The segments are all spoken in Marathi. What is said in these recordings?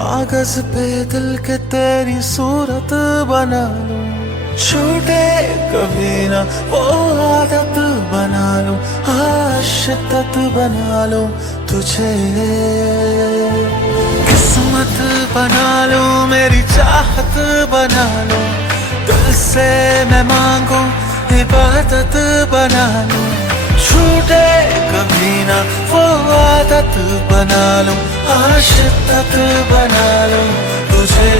कागज पे दिल के तेरी सूरत बना लूं, छूटे कभी ना वो आदत बना लूं, शिद्दत बना लूं तुझे, किस्मत बना लूं, मेरी चाहत बना लूं, दिल से मैं मांगूं इबादत बना लूं, छूटे कभी ना वो आदत बना लूं, शिद्दत बना लूं तुझे।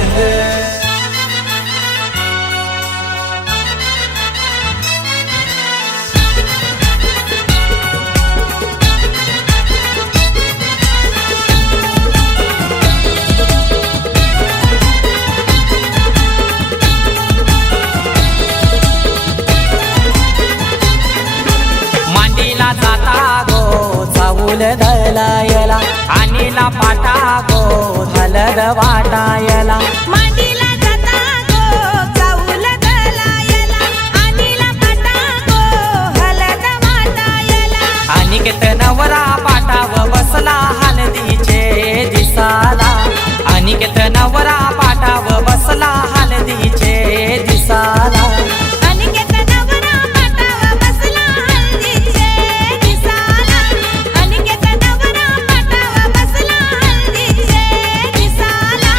दलायला आणीला पाटा गो हलद वाटायला, मांडीला जाता गो चाऊल दलायला, आणीला पाटा गो हलद वाटायला, अनिकेत नवरा पाटाव बसला हलदीचे दिसाला, अनिकेत नवरा पाटाव बसला हलदीचे दिसाला, अनिकेत नवरा पाटाव बसला हळदीचे दिसाला, अनिकेत नवरा पाटाव बसला हळदीचे दिसाला।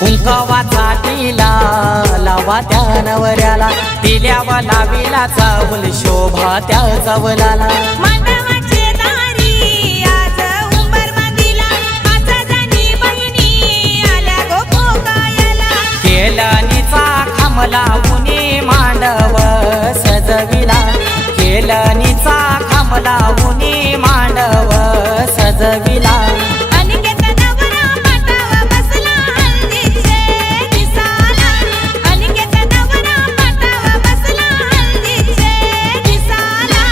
कुंकवाचा टिला लावा त्या नवऱ्याला, तिल्यावा लाविला चावल शोभा त्या चावलाला, मांडवाचे दारी आज उंबर मांदिला, पाच जणी बहिणी आल्या गो पोकायला, केलनीचा खांबला उनी मांडव सजविला, केलनीचा खांबला उनी मांडव सजविला, अनिकेत नवरा पाटाव बसला हळदीचे दिसाला, अनिकेत नवरा पाटाव बसला हळदीचे दिसाला।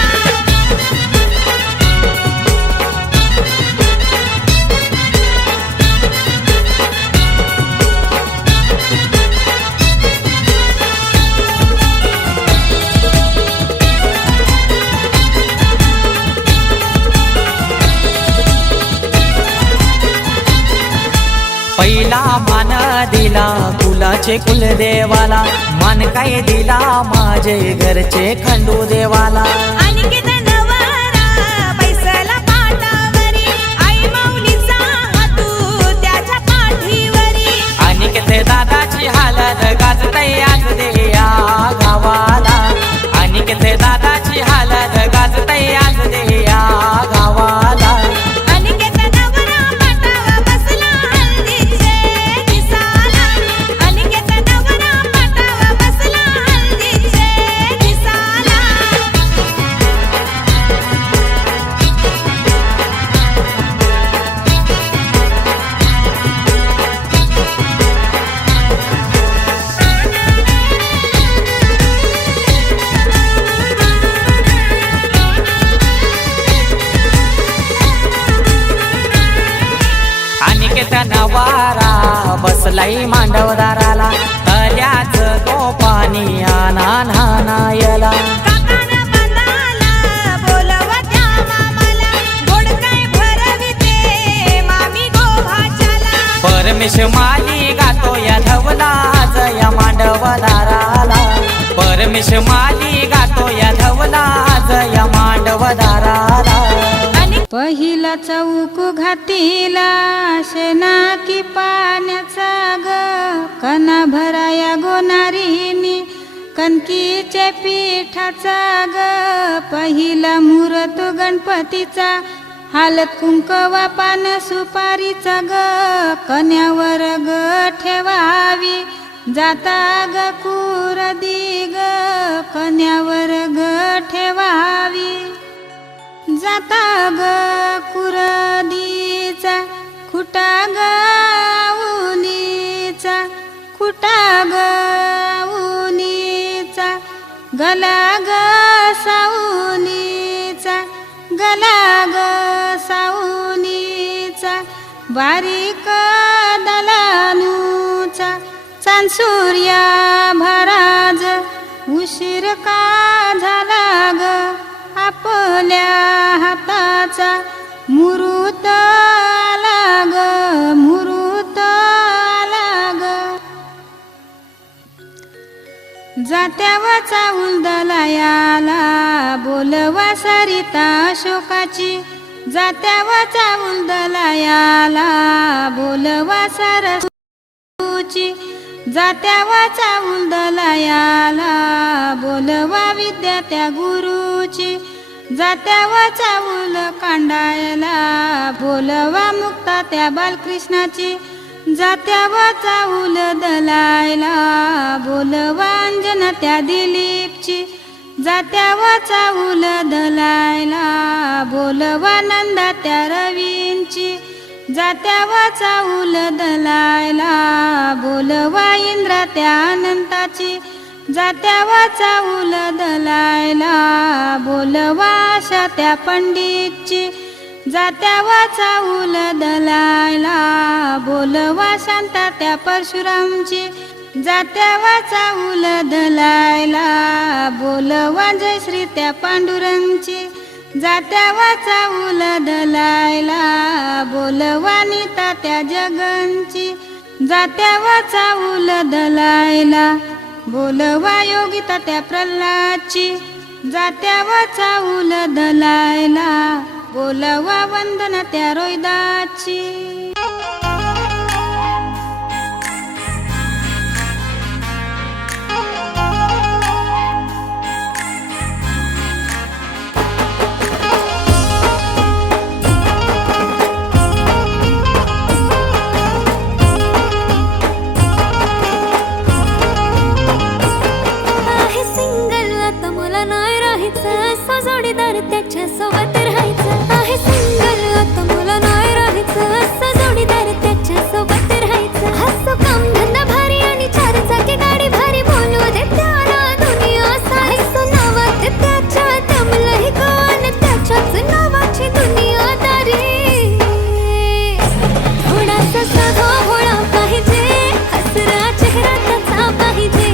पहिला मान दिला कुलाचे कुलदेवाला, मान काय दिला माझे घरचे खंडू देवाला, अनिकेत नवरा बैसला पाटावरी, आई माऊलीचा हातू त्याच्या पाठीवरी, अनिकेत दादाची हालत गाजतय आज दे या गावाला, अनिकेत दादाची हालत गाजतय आज दे या गावाला, अनिकेत नवरा पाटाव बसला हळदीचे दिसाला, अनिकेत नवरा पाटाव बसला हळदीचे दिसाला। अनिकेत नवारा बसलाई मांडवदाराला, तल्याच गोपानी आना नानायला, काकानं बांधाला बोलवत्या मामाला, गोड काय भरविते मामी गोभाच्याला, परमेश माली गातो या धवलाच या मांडवदाराला, परमेश माली गातो या धवलाच या मांडवदाराला, पहिला चौक घातीला शेना की पाण्याचा ग, कना भराया गोनारीनी कणकीच्या पिठाचा ग, पहिला मुहूर्त गणपतीचा हालत कुंकवा पान सुपारीचा ग, कन्यावर ग ठेवावी जाता ग कुरदी ग, कन्यावर ग ठेवावी जाता ग कुरदीचा, खुटा ग उनीचा, खुटा ग उनीचा, गला ग सावलीचा, गला ग सावनीचा बारीक दलानूचा चांसूर्या भराज उशीर का झाला ग आपल्या हाताचा मुहूर्त आला ग मुहूर्त आला ग जात्यावा चाऊल दलायाला बोलवा सरिता अशोकाची जात्यावा चाऊल दलायाला बोलवा सरसूची जात्यावा चाऊल दलायाला बोलवा विद्या त्या गुरुची जात्यावा चाऊल कांडायला बोलवा मुक्ता त्या बालकृष्णाची जात्यावा चाऊल दलायला बोलवा अंजना त्या दिलीपची जात्यावा चाऊल दलायला बोलवा नंदा त्या रवींची जात्यावा चाऊल दलायला बोलवा इंद्रा त्या अनंताची जात्यावा चाऊल दलायला बोलवा आशा त्या पंडितची जात्यावा चाऊल दलायला बोलवा शांता त्या परशुरामची जात्यावा चाऊल दलायला बोलवा जयश्री त्या पांडुरंगची जात्यावा चाऊल दलायला बोलवा नीता त्या जगनची जात्यावा चाऊल दलायला बोलवा योगिता त्या प्रल्हादची जात्यावा चाऊल दलायला बोलवा वंदना त्या रोहिदाची जोडीदार त्याच्या सोबत राहायचं आहे सिंगल आता मला नाही राहायचं असं जोडीदार त्याच्या सोबत राहायचं हसो काम धंदा भारी आणि चार चाकी गाडी भारी बोलू दे त्याला दुनिया सारी नावात त्याच्या दमलंही गण त्याच्याच नावाची दुनियादारी थोडासा साधा भोळा पाहिजे हसरा चेहरा त्याचा पाहिजे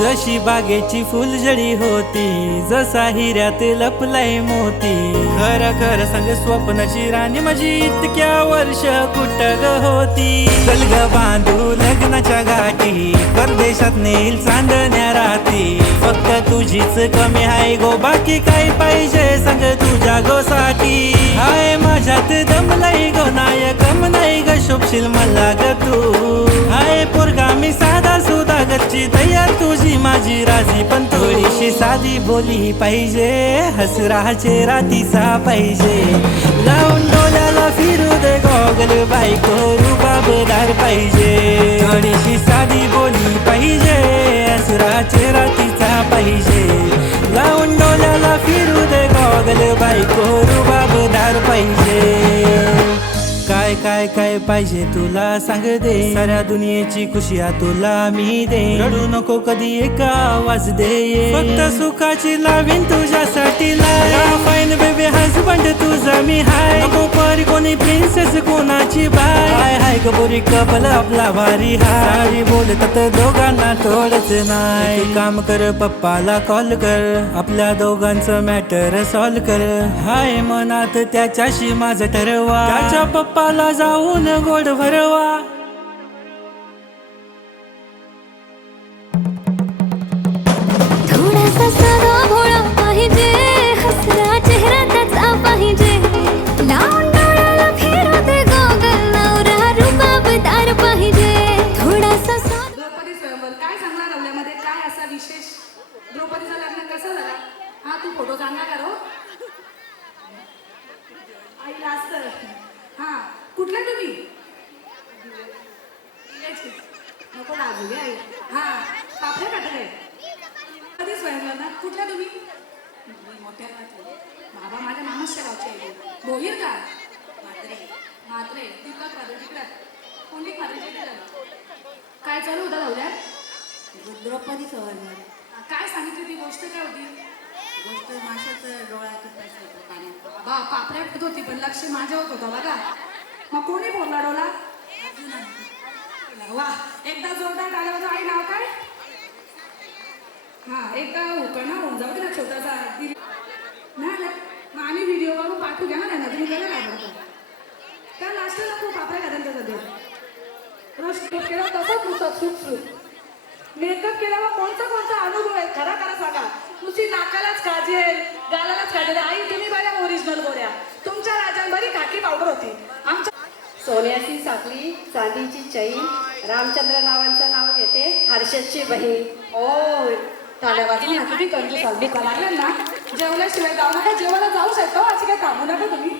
जशी बागेची फुलझडी होती जसा हिऱ्यात लपलाय मोती खरं खरं सांग स्वप्नाची राणी माझी इतक्या वर्ष कुठं ग होती चल ग बांधू लग्नाच्या गाठी परदेशात नेईल चांदण्या राती फक्त तुझीच कमी आहे गो बाकी काय पाहिजे सांग तुझ्या गोसाठी हाय माझ्यात दमलाय गो नायकम नाही ग शोभशील मला ग तू हाय पोरगा मी साधा सुधा गच्ची तयार तुझी माझी राजी पण थोडीशी साधी बोली पाहिजे हसरा चेहरा तिचा पाहिजे लावून डोल्याला फिरू दे गॉगल बायको रुबाबदार पाहिजे थोडीशी साधी बोली पाहिजे हसरा चेहरा तिचा पाहिजे लावून डोल्याला फिरू दे गॉगल बायको रुबाबदार पाहिजे काय काय काय पाहिजे तुला सांग दे साऱ्या दुनियेची खुशिया तुला मी दे रडू नको कधी एक आवाज दे फक्त सुखाची लावीन तुझ्यासाठी फाईन बेबी हजबंड तुझा मी हाय नको परी कोणी प्रिन्सेस कोणाची बाय हाय हाय गबोरी कपल आपला भारी हाय बोलतात दोघांना थोडच नाही तू काम कर पप्पाला कॉल कर आपल्या दोघांचं मॅटर सॉल्व कर हाय मनात त्याच्याशी माझं ठरवा त्याच्या पप्पाला जाऊन गोड भरवा फोटो सांगा का रो आई लास्ट हा कुठला तुम्ही नको लाजू घे आई हा पापड्या काटले कधी स्वयंपाक ना कुठल्या तुम्ही मोठ्या बाबा माझ्या मामाच्या गावचे आहे बोलीर का मात्रे मात्रे तिकडं तिकडं कोणी खाद्याचे काय चालू होता लावल्या द्रौपदी सवाल काय सांगितली ती गोष्ट काय होती गोष्ट माशाचं डोळ्याचं होतं पाण्यात बाबा पापड्या खात होती पण लक्ष माझ्यावर होतं बघा मग कोणी बोलला डोला वा एकदा जोरदार टाळ्या वाजवा आई नाव काय हा एकदा उकळणा होऊन जाऊ दे ना छोटासा नाही मग आम्ही व्हिडिओ करून पाठवू द्या ना त्यांना तुम्ही गेला काय बघा त्या लास्टला खूप पापड्या घालून सध्या रोज केला तसंच नुसतं सुटसुट मेकअप केल्यावर कोणता कोणता अनुभव आहे खरा खरा सांगा नुसती नाकालाच काजेल गालालाच काजेल आई तुम्ही बघा ओरिजिनल गोऱ्या तुमच्या राजात बरी खाकी पावडर होती आमच्या सोन्याची साखळी चांदीची चैन रामचंद्र नावांचं नाव घेते हर्षदची बहीण ओ टाळ्या वाजून ना किती कंजूस आल दुखा लागलं ना जेवल्याशिवाय जाऊ नका जेवायला जाऊ शकतो अशी काय थांबू नका तुम्ही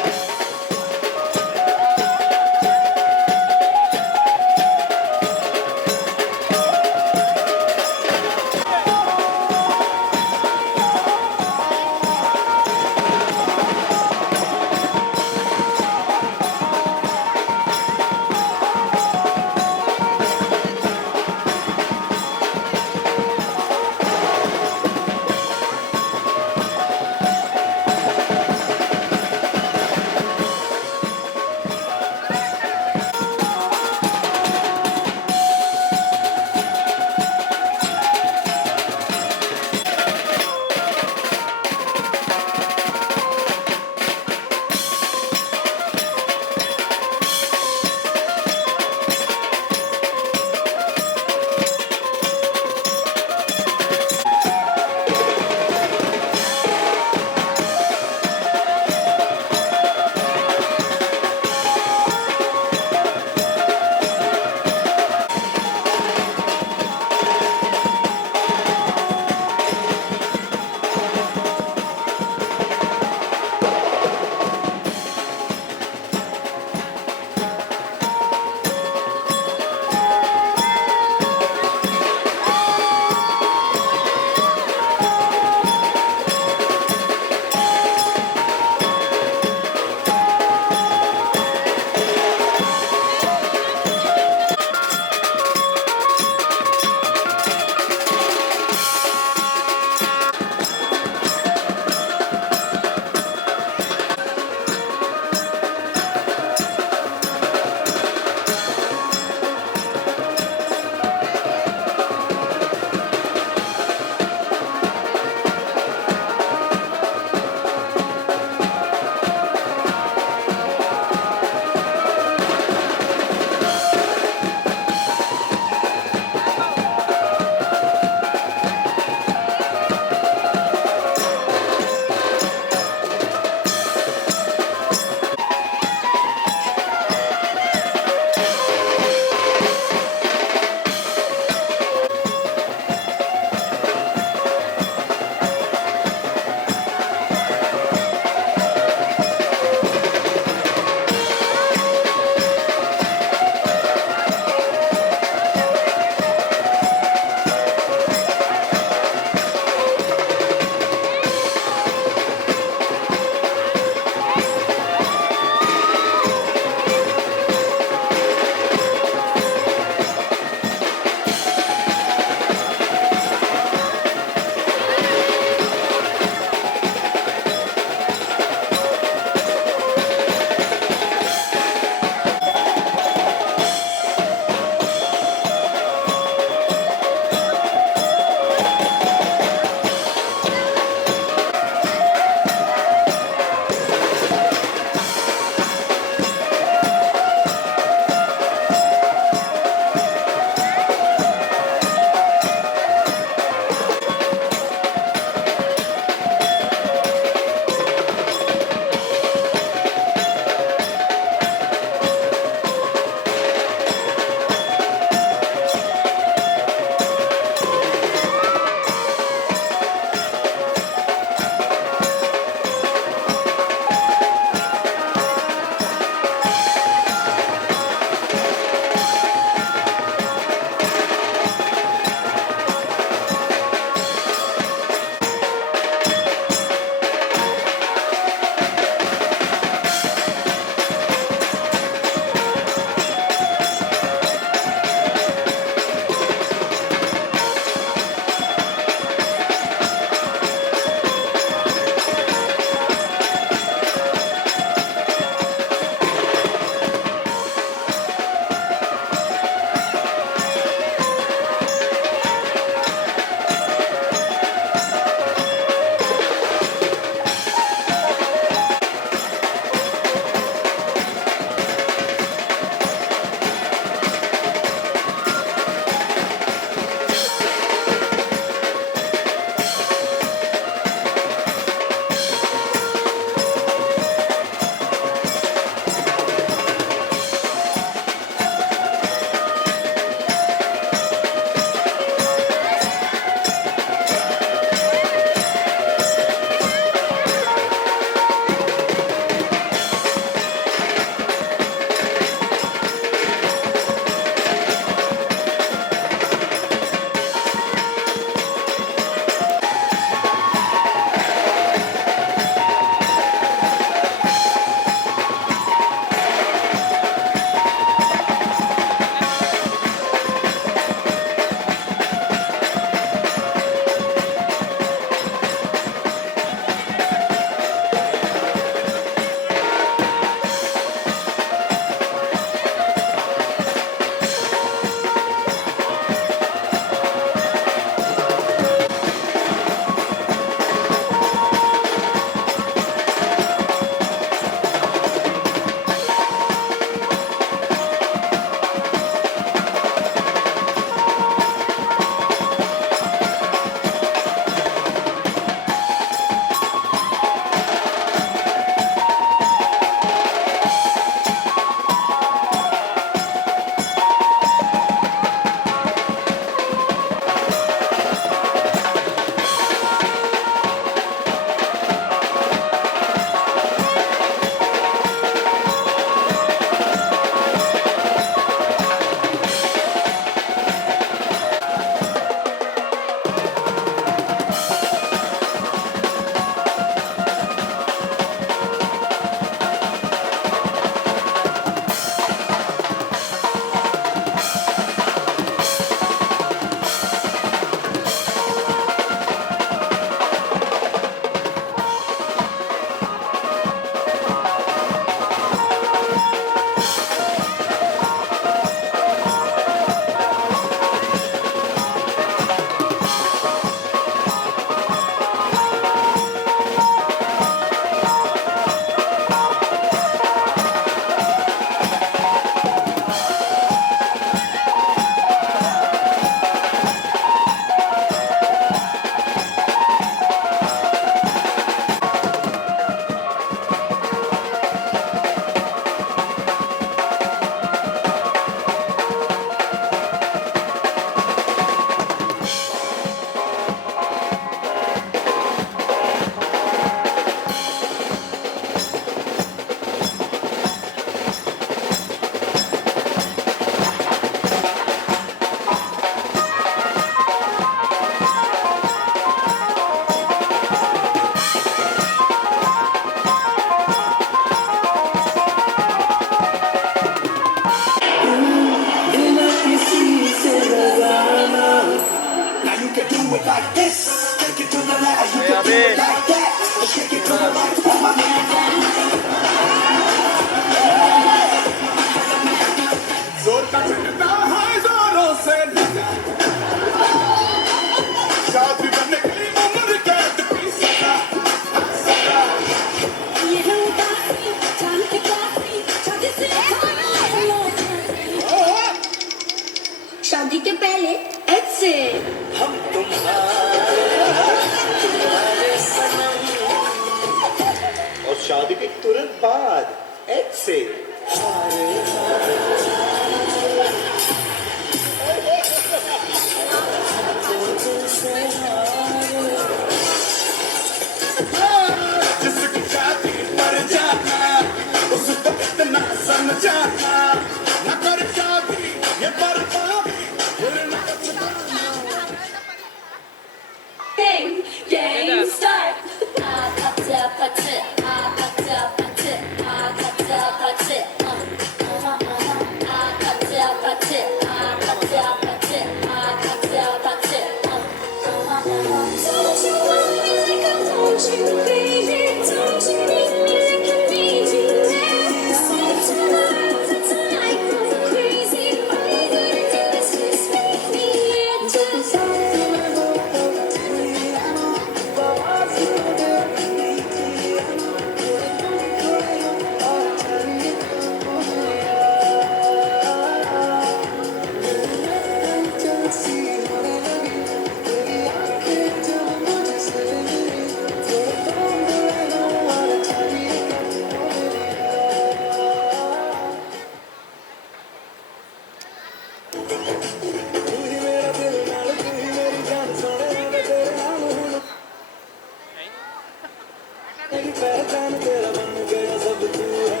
मेरी पहचान तेरा बन गया सब तू है,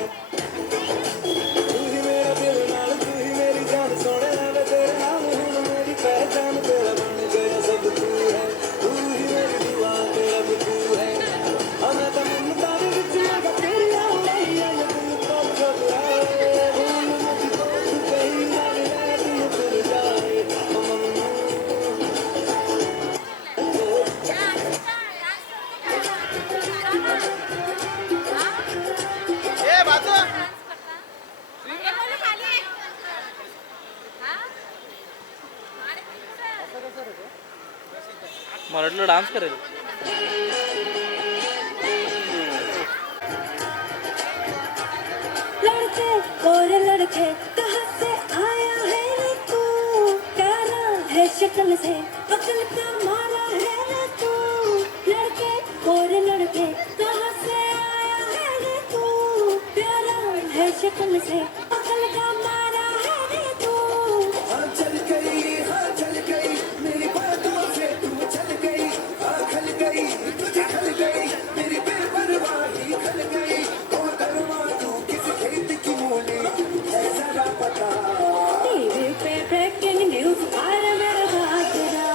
तू ही मेरा दिल नाल तू ही मेरी जान सोने मैं तेरे नाम हूँ, मेरी पहचान तेरा बन गया सब तू है, तू ही मेरी दुआ तेरा भी तू है, हमें तो मन तारे विच लगा तेरी आई है ये दिल को घबराए, भूल मुझको तू कहीं ना मिले तू तुर जाए, मराठीला डान्स करेल. लड़के और लड़के कहाँ से आया है रे तू, प्यारा है शक्ल से पकड़ कर मारा है रे तू, लड़के और लड़के कहाँ से आया है रे तू, प्यारा है शक्ल से पकड़ कर मारा है रे तू. हाँ चल गई मेरी बातों से तू चल गई, हाँ खल गई तुझे खल गई मेरी बेपरवाही खल गई, और करमा तू किस खेत की मूली है जरा पता, टीवी पे ब्रेकिंग न्यूज आ रहा मेरा हाथ है,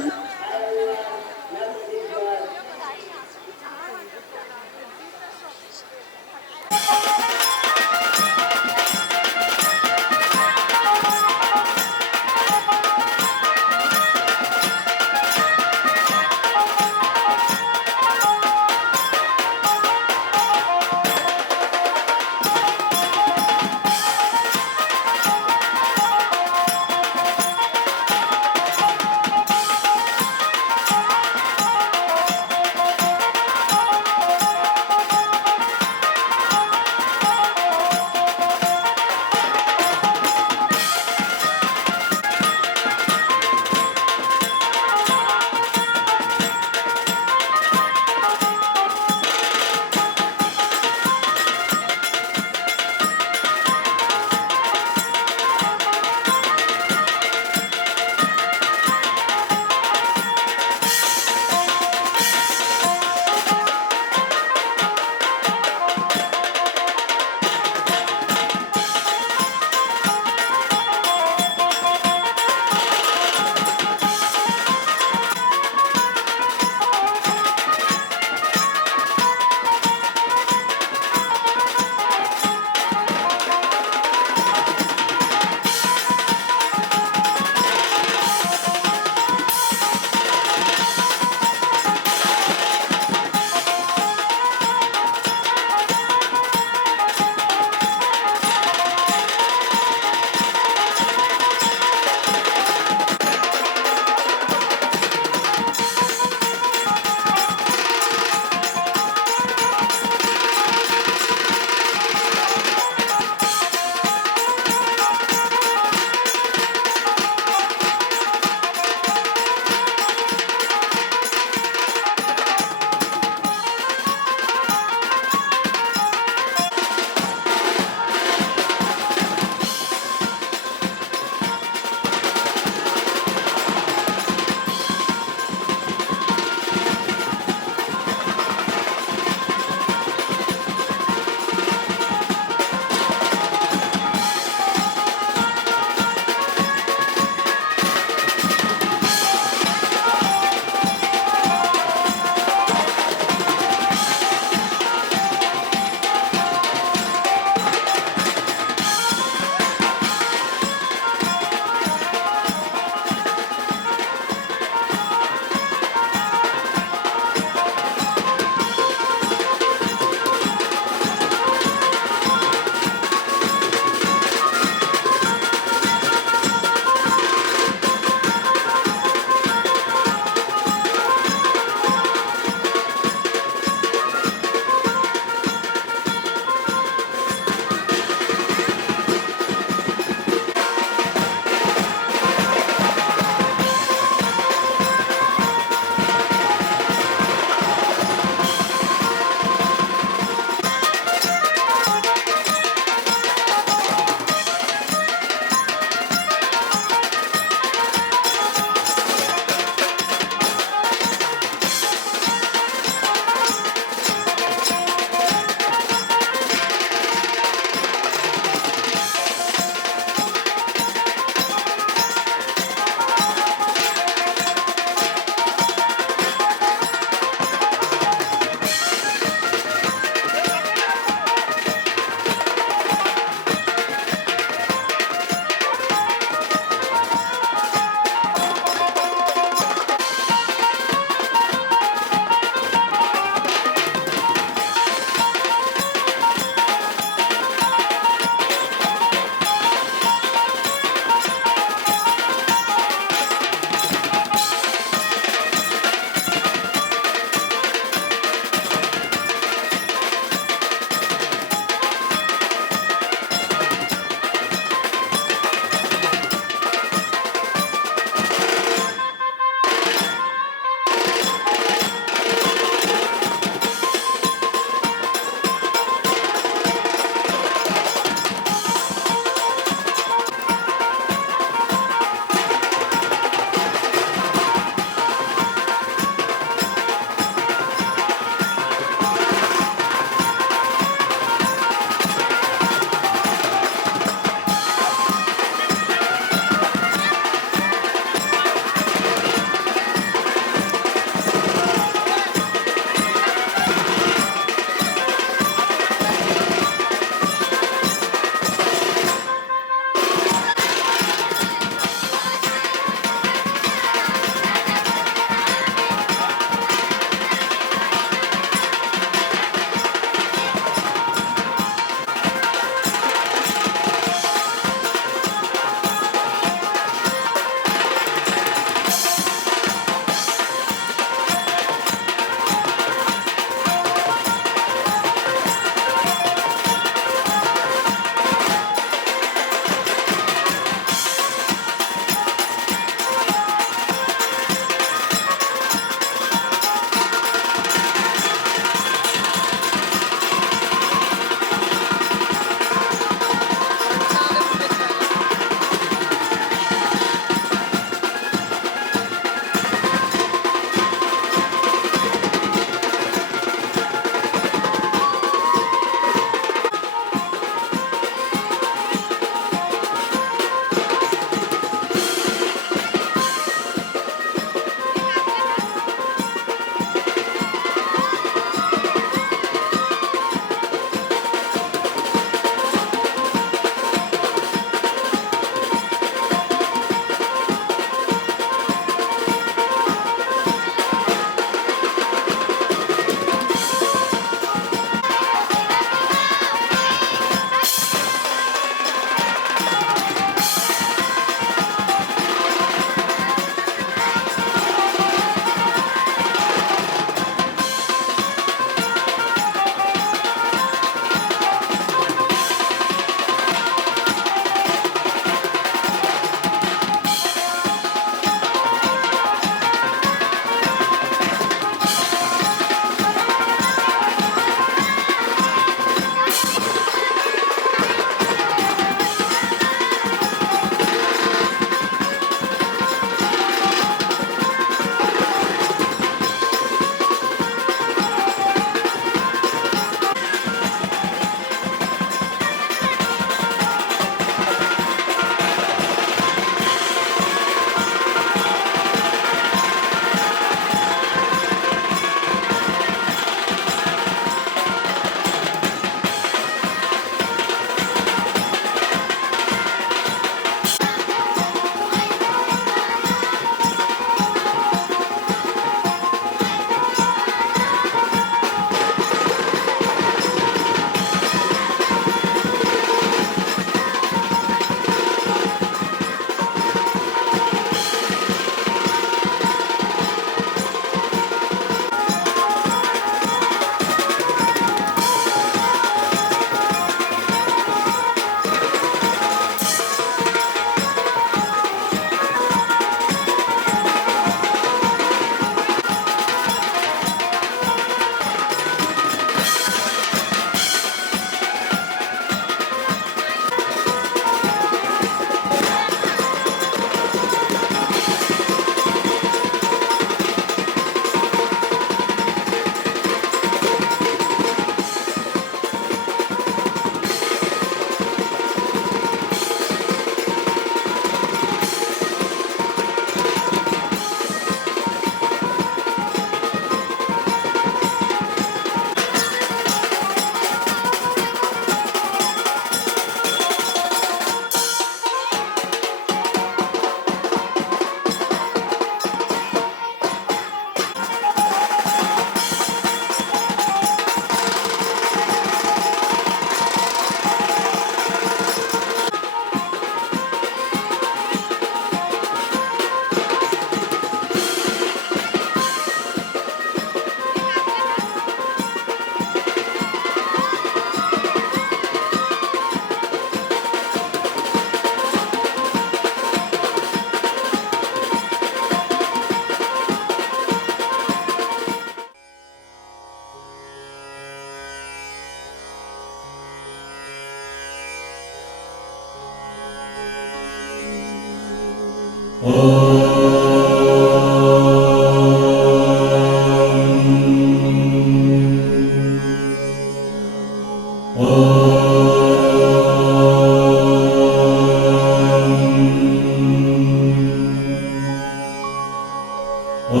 आज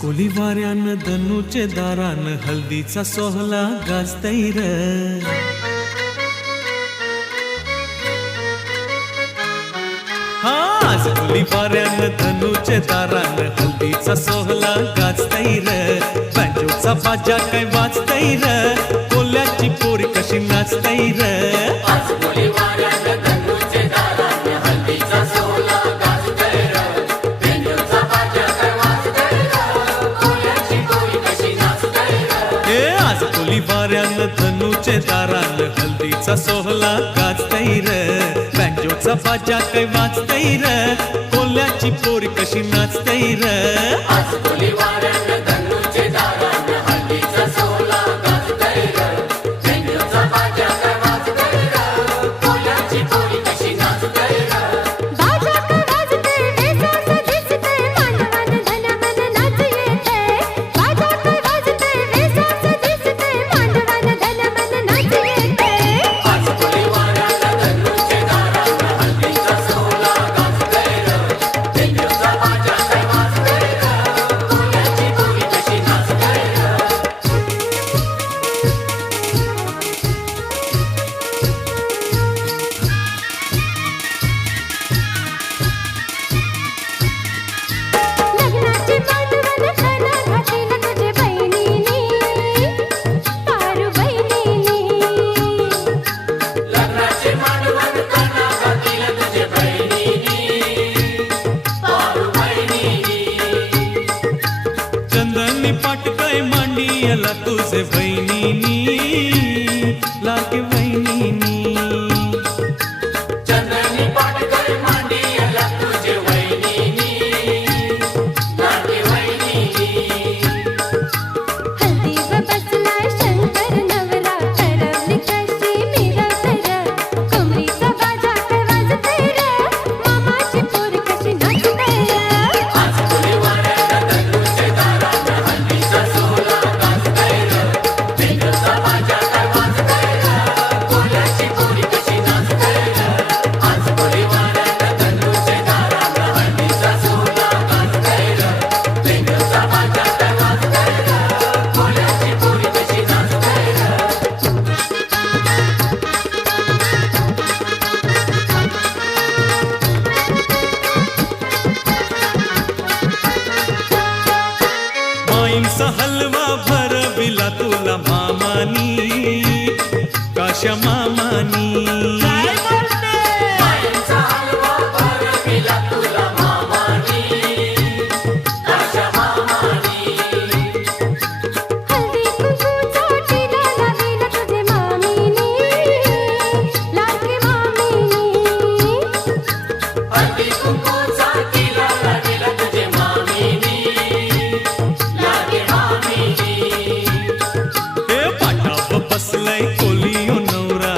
कोली वाऱ्यान धनुचे दारान हल्दीचा सोहला गाजतैर. आज कोली वाऱ्यान धनुचे दारान हल्दीचा सोहला गाजतैर. बँजोचा बाजा काय वाजतैर, कोल्याची पोरी कशी नाचतैर. आज कोली वाऱ्यान धनुचे दारान हल्दीचा सोहला गाजतैर. बँजोचा बाजा काय वाजतैर, कोल्याची पोरी कशी नाचतैर. आज कोली वाऱ्यान धनुचे दारान हल्दीचा सोहला गाजतैर. बँजोचा बाजा काय वाजतैर, कोल्याची पोरी कशी नाचतैर. आज कोली वाऱ्यान धनुचे दारान हल्दीचा सोहला गाजतैर. बँजोचा बाजा काय वाजतैर, कोल्याची पोरी कशी नाचतैर. बाजा काय वाजते, वेसाचं दिसते, मानवान धनामन नाच येते. बाजा काय वाजते, वेसाचं दिसते, मानवान धनामन नाच येते. आज कोली वाऱ्यान धनुचे दारान हल्दीचा सोहला गाजतैर. बँजोचा बाजा काय वाजतैर, कोल्याची पोरी कशी नाचतैर. लग्नाची मांडवल खाना घातली तुझे बहिणीनी, पारू बहिणीनी. लग्नाचे मांडवल काना घातील तुझे बहिणीनी, पारू बहिणीनी. चंदनी पाटकाय मांडियला तुझे बहिणीनी, लागे बहिणीनी. चंदनी पाटकाय मांडियला तुझे बहिणीनी, लागे बहिणीनी. हल्दीवर बसलाय शंकर नवरा, ठरवली कशी मिरवतर. कमरीचा बाजा काय वाजतैर, मामाची पोर कशी नाचतैर. आज कोली वाऱ्यान धनुचे दारान हल्दीचा सोहला गाजतैर. बँजोचा बाजा काय वाजतैर, कोल्याची पोरी कशी नाचतैर. आज कोली वाऱ्यान धनुचे दारान हल्दीचा सोहला गाजतैर. बँजोचा बाजा काय वाजतैर, कोल्याची पोरी कशी नाचतैर. माईंचा हलवा भरविला तुला मामानी, काशा मामानी. माईंचा हलवा भरविला तुला मामानी, काशा मामानी. हल्दी कुंकूचा टिळा लावीला तुझे मामीनी, लागे मामीनी. हळदी कुंकूचा तिला लागेला तुझे मामीनी, लागे मामीनी. हे पाटाप बसलाय कोलियो नवरा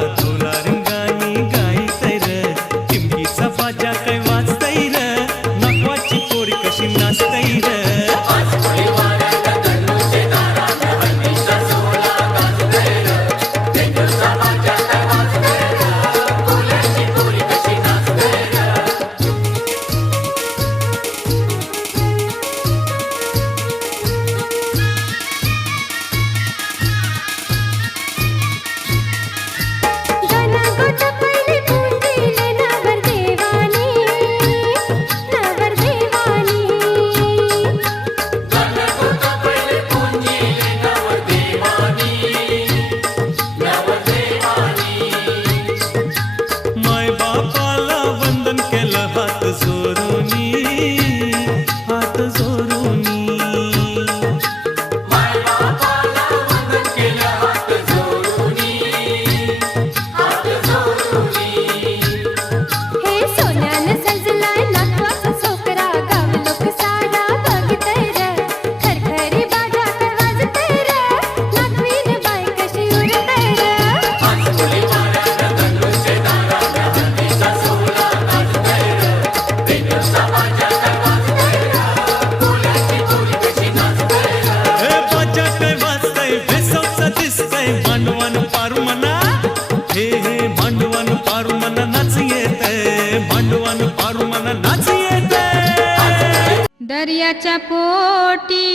येते मांडवान पारुमन नाच येते दर्याच्या पोटी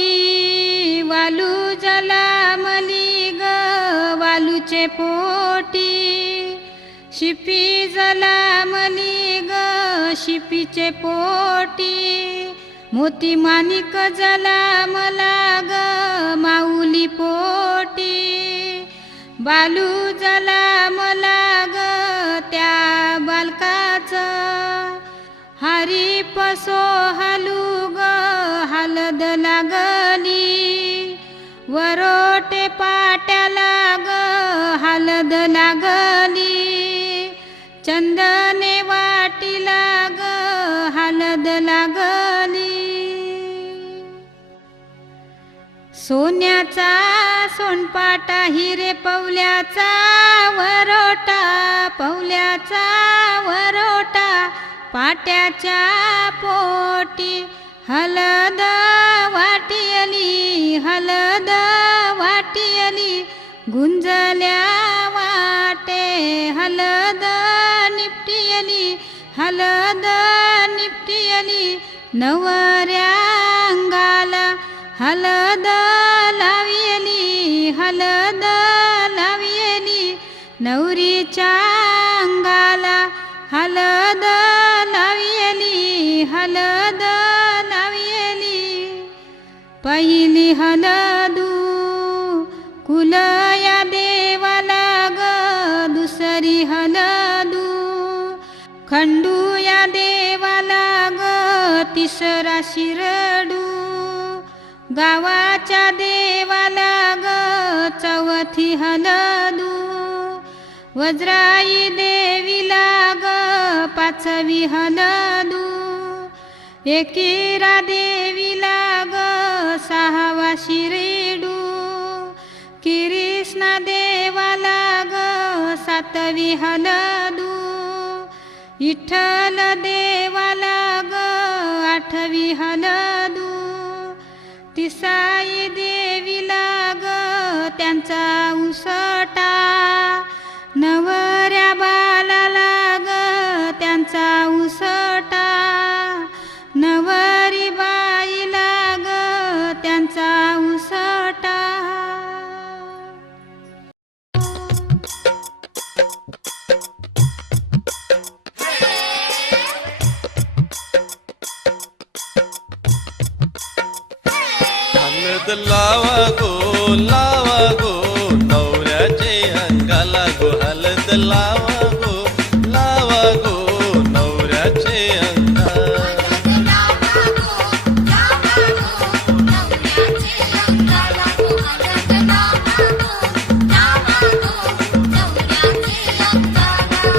वालू जलामली ग वालूचे पोटी शिपी जलामली ग शिपीचे पोटी मोती माणिक जलामला ग माऊली पोटी बालू जलामला ग त्या बालकाचं हारी पसो हालू ग हालद लागली वरोटे पाट्याला ग हालद लागली चंदने वाटीला ग हालद लागली सोन्याचा सोनपाटा हिरे पवल्याचा वरोटा पवल्याचा वरोटा पाट्याच्या पोटी हलद वाटियली हलद वाटियली गुंजल्या वाटे हलद निपटियली हलद निपटियली नवऱ्या अंगाला हलद लावियली हलद लावियली नवरीच्या अंगाला हलद लावियली हलद लावियली पहिली हलदू कुलया देवाला ग दुसरी हलदू खंडू या देवाला ग तिसरा शिरडू गावाच्या देवाला ग चौथी हलदू वज्राई देवीला ग पाचवी हलदू एकीरा देवीला ग सहावा शिरेडू किरीष्णा देवाला ग सातवी हलदू विठ्ठल देवाला ग आठवी हलदू तिसाई देवीला ग त्यांचा उसटा नवऱ्या बालाला ग त्यांचा उसटा नवरी बाईला ग त्यांचा उसटा हलद लावा गो नवऱ्याचे अंगाला गो हलद लावा गो नवऱ्याचे अंगाला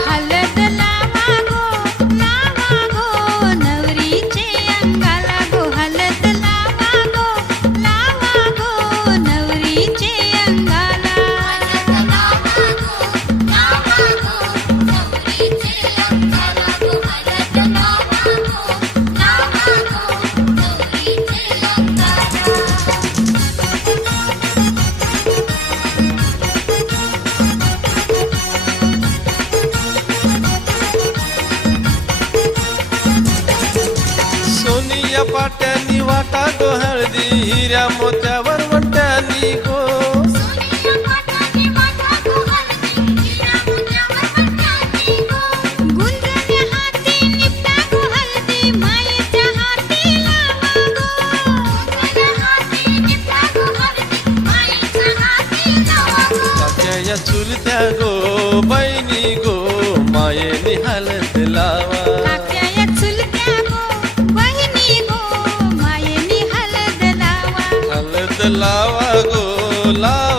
हलद लावा गो नवरीचे अंगाला गो हलद लावा गो नवरीचे अंगाला सोनिया पाट्यानी वाटा गो हळदी हिऱ्या मोत्यावर वट्यानी गो गुंजल्या हाती निपटा गो हलदी मायेच्या हाती लावा या चुलत्या गो बहिणी गो मायेनी हलद लावा काक्या चुलत्या गो बहिणी गो मायेनी हलद लावा हलद लावा गो नव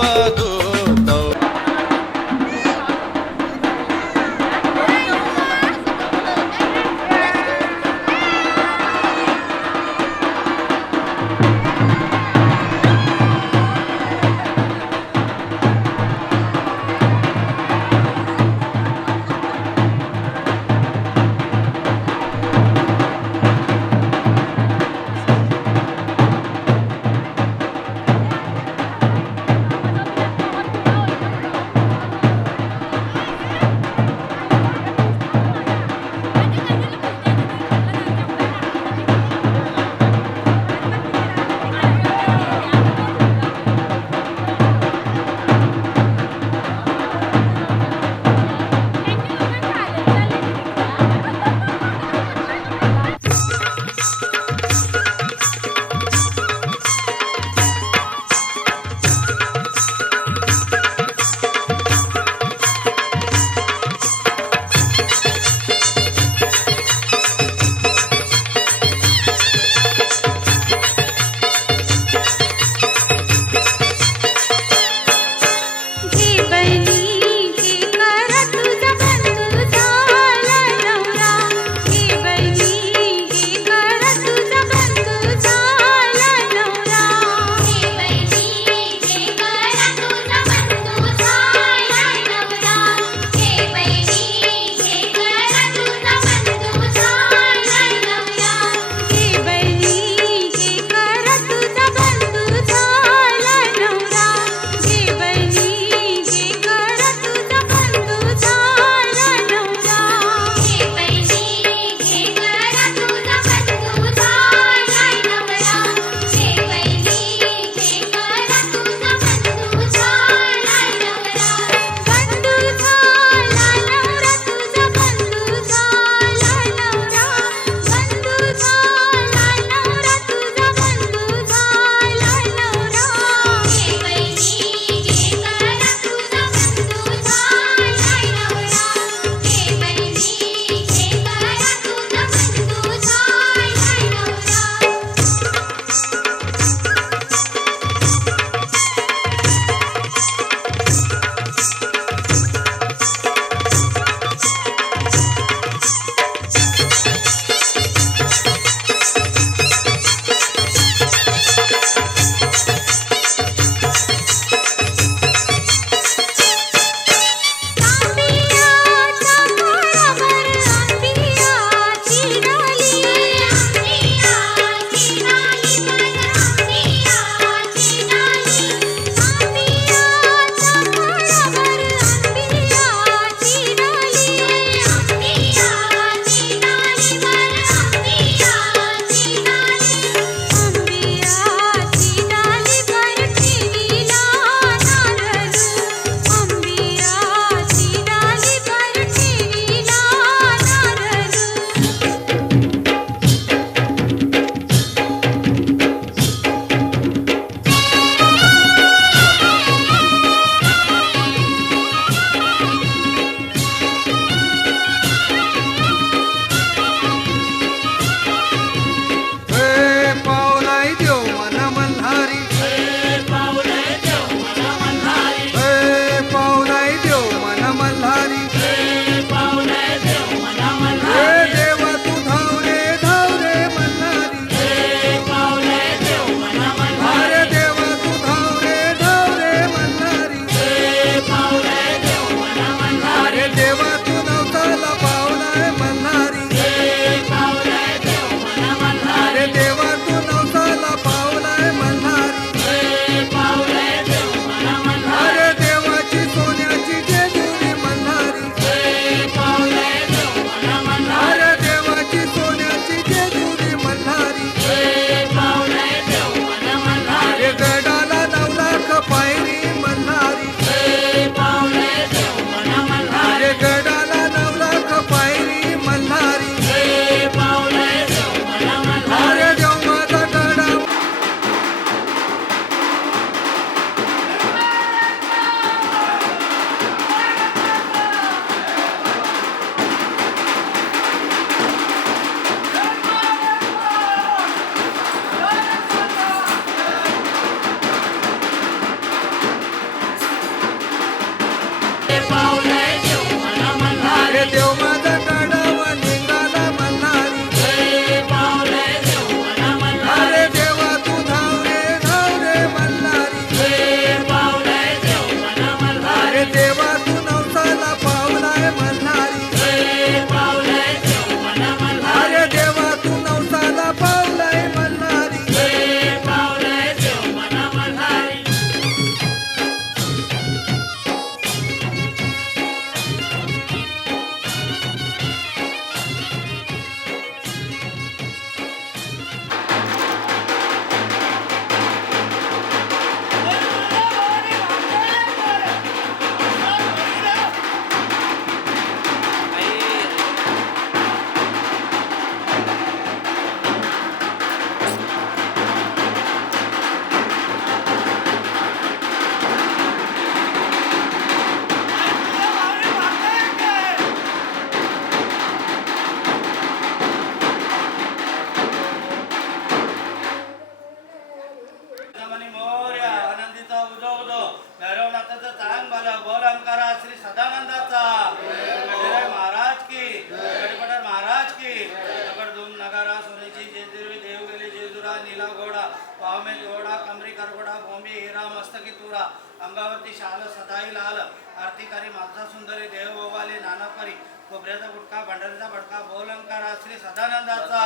नामे जोडा कमरी करगोडा भूमी हिरा मस्तकी तुरा अंगावरती शाल सदाई लाल आरतीकारी मालसा सुंदरी देव गोवाली नानापरी खोबऱ्याचा गुटखा भंडारीचा भडका बोलंकार श्री सदानंदाचा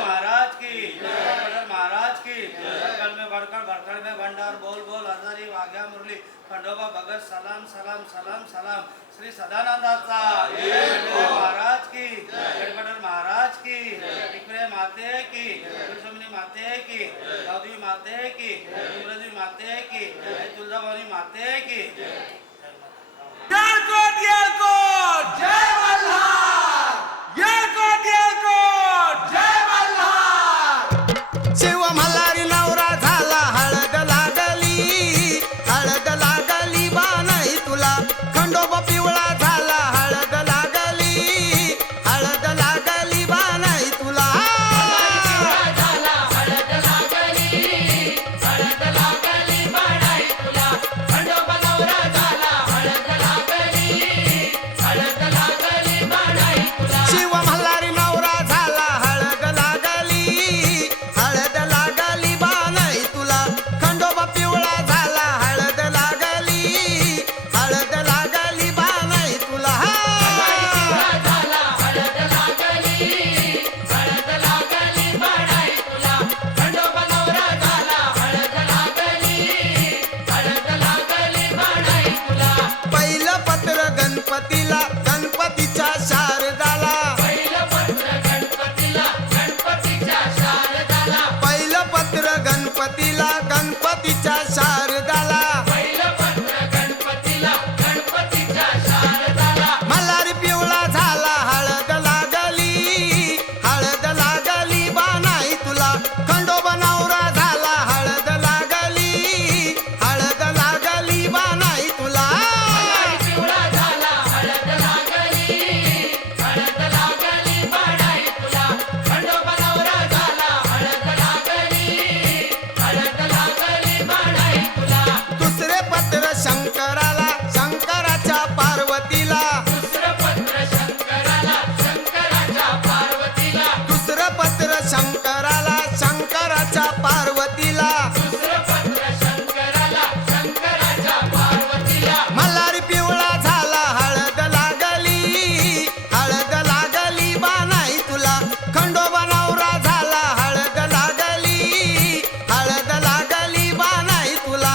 महाराज की महाराज की भडकल में भडकल भडकल में भंडार बोल बोल हजारी वाघ्या मुरली खंडोबा भगत सलाम सलाम सलाम सलाम श्री सदानंदाचा महाराज की गडगडर महाराज की टिकरे माते की कुलसुमनी माते की गावदेवी माते की इंग्रजी माते की तुळजाभवानी माते की येळकोट येळकोट जय मल्हार येळकोट येळकोट जय मल्हार शिव मल्हारी नवरा झाला हळद लागली बा नाही तुला खंडोबा पिवळा झाला हळद लागली बा नाही तुला शिव मल्हारी नवरा झाला हळद लागली बा नाही तुला खंडोबा पिवळा झाला हळद लागली बा नाही तुला पहिलं पत्र गणपतीला गणपतीच्या शारदाला पहिलं पत्र गणपतीला गणपतीच्या शारदाला मल्हारी पिवळा झाला हळद लागली बा नाही तुला खंडोबा नवरा झाला हळद लागली बा नाही तुला दुसरे पत्र शंकराला शंकराच्या पार्वतीला दुसरं पत्र शंकराला शंकराच्या पार्वतीला मल्हारी पिवळा झाला हळद लागली बा नाही तुला खंडोबा नवरा झाला हळद लागली बा नाही तुला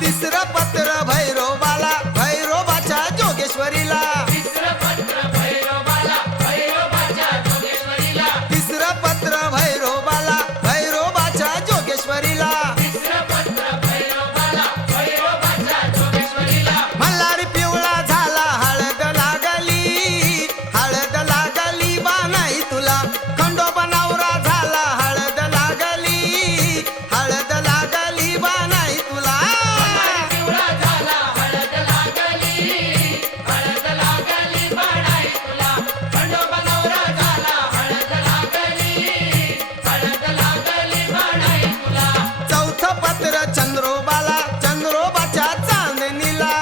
तिसरं पत्र भैरोबाला भैरोबाच्या जोगेश्वरीला तिसरं पत्र भैरोबाला भैरोबाच्या जोगेश्वरीला मल्हारी पिवळा झाला हळद लागली बा नाही तुला खंडोबा नवरा झाला हळद लागली बा नाही तुला चौथं पत्र चंद्रोबाच्या चांदणीला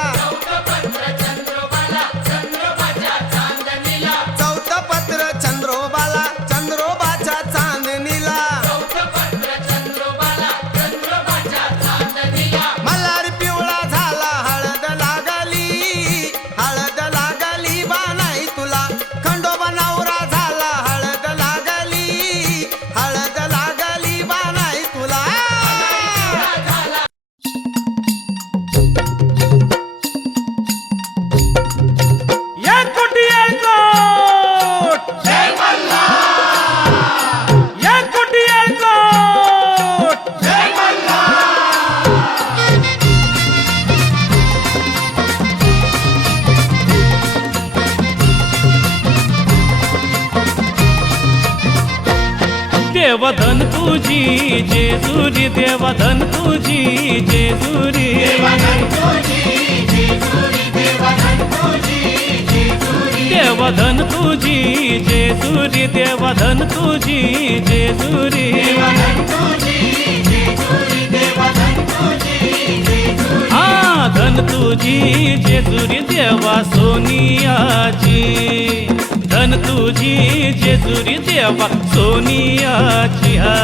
चौथं पत्र चंद्रोबाच्या चांदणीला मल्हारी पिवळा झाला हळद लागली बा नाही तुला खंडोबा नवरा झाला हळद लागली बा नाही तुला देवधन तुझी जेजुरी देवधन तुझी जेजुरी देवधन तुझी जेजुरी देवधन तुझी जेजुरी हा धन तुझी जेजुरी देवा सोनियाची धन तुझी जेजुरी देवा सोनियाची हा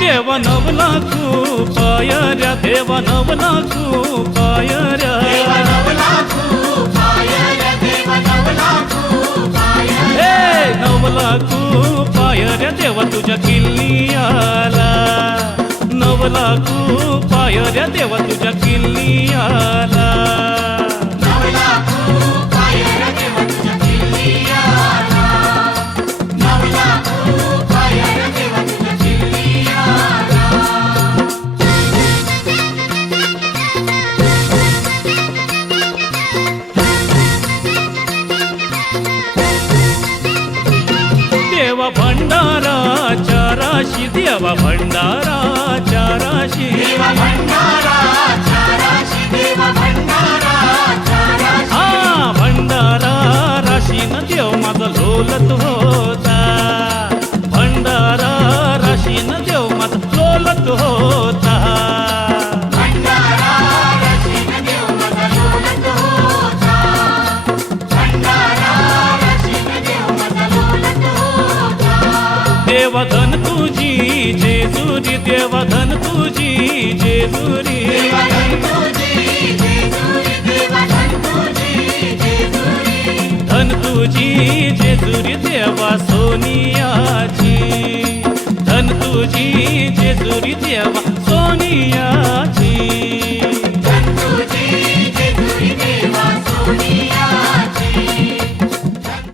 देवा नवला पायऱ्या देवा नवला पायऱ्या हे नवला पायऱ्या देवा तुझ्या किल्लियाला नवला पायऱ्या देवा तुझ्या किल्लियाला देवा भंडारा चाराशी देवा भंडारा चाराशी हा भंडारा राशीन देव माझा लोलत होता भंडारा राशीन देव माझा लोलत होता देवधन तुझी जेजुरी देवधन तुझी जेजुरी धन तुझी जेजुरी देवा सोनियाची धन तुझी जेजुरी देवा